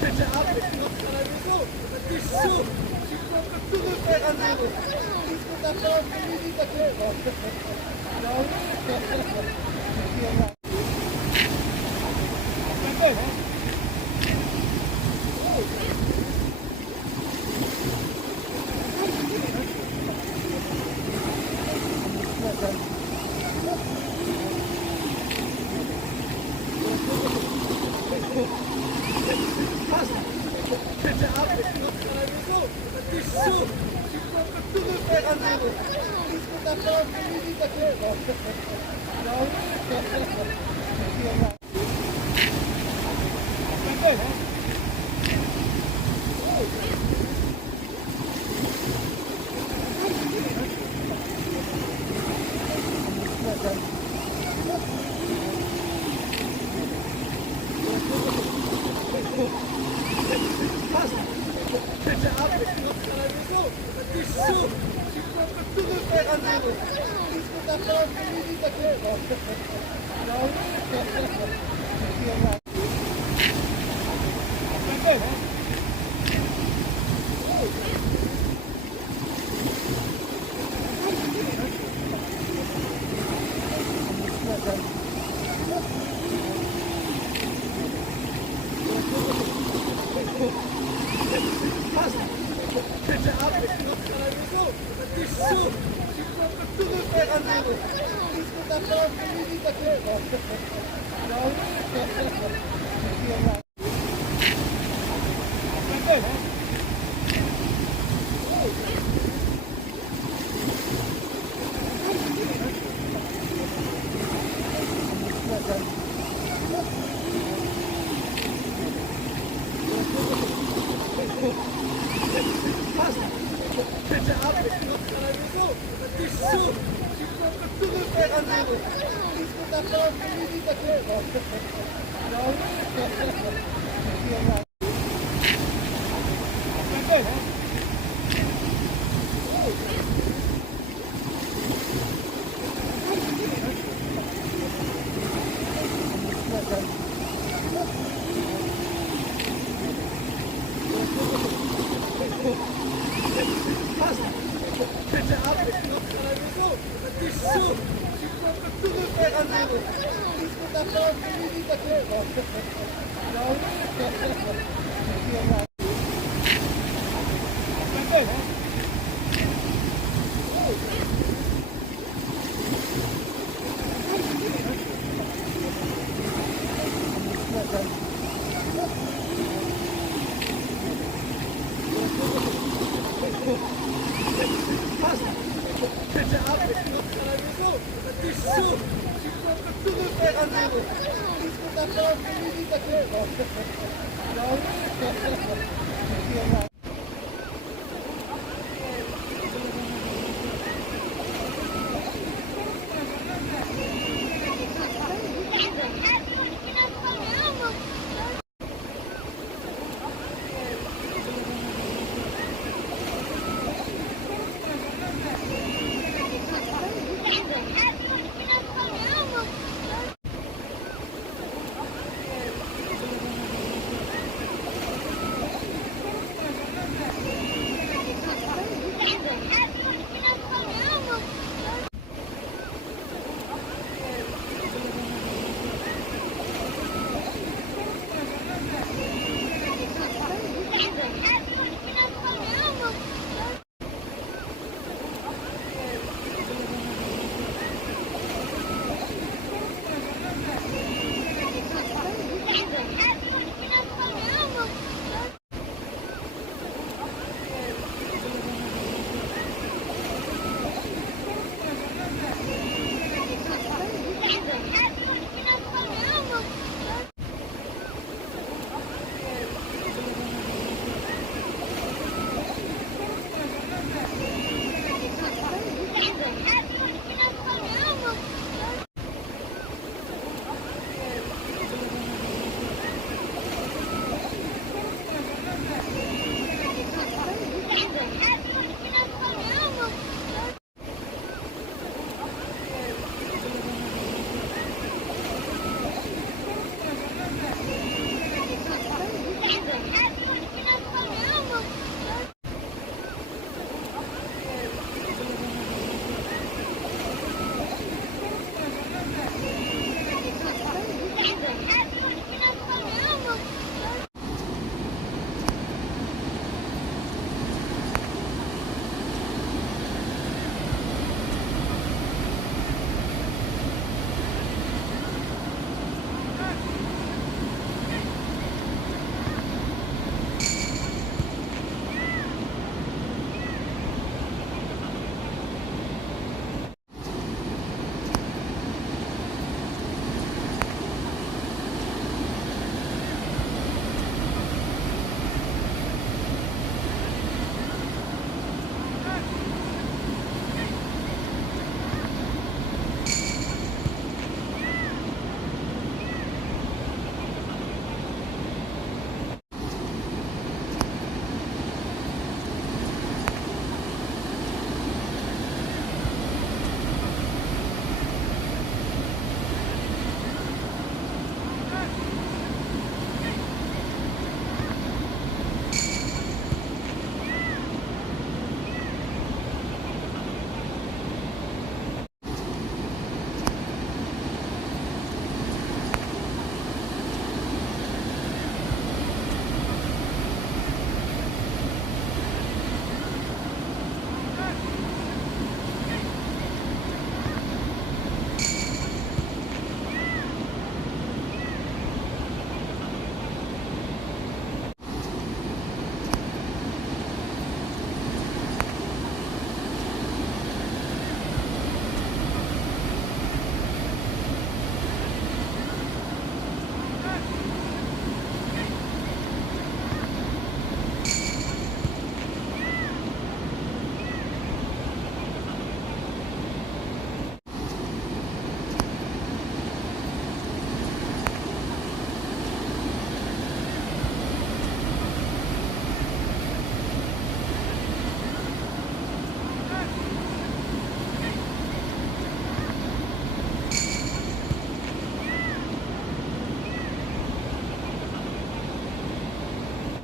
Bitte abwickeln und dann so. Das ist so. Ich komme zurück, Herr André. Ich bin da vorne, wie die Verkehr. Bitte abwickeln und dann so. Das ist so. Ich komme zurück, Herr André. Ich bin da vorne, wie die Verkehr. Bitte abwickeln und dann so. Das ist so. Ich komme zurück, Herr André. Ich bin da vorne, wie die Verkehr. Bitte abwickeln und dann so. Das ist so. Ich komme zurück, Herr André. Ich bin da vorne, wie die Verkehr. Bitte abwickeln und dann so. Das ist so. Ich komme zurück, Herr André. Ich bin da vorne, wie die Verkehr. Bitte abwickeln und dann so. Das ist so. Ich komme zurück, Herr André. Ich bin da vorne, wie die Verkehr. Bitte abwickeln und dann so. Das ist so. Ich komme zurück, Herr André. Ich bin da vorne, wie die Verkehr.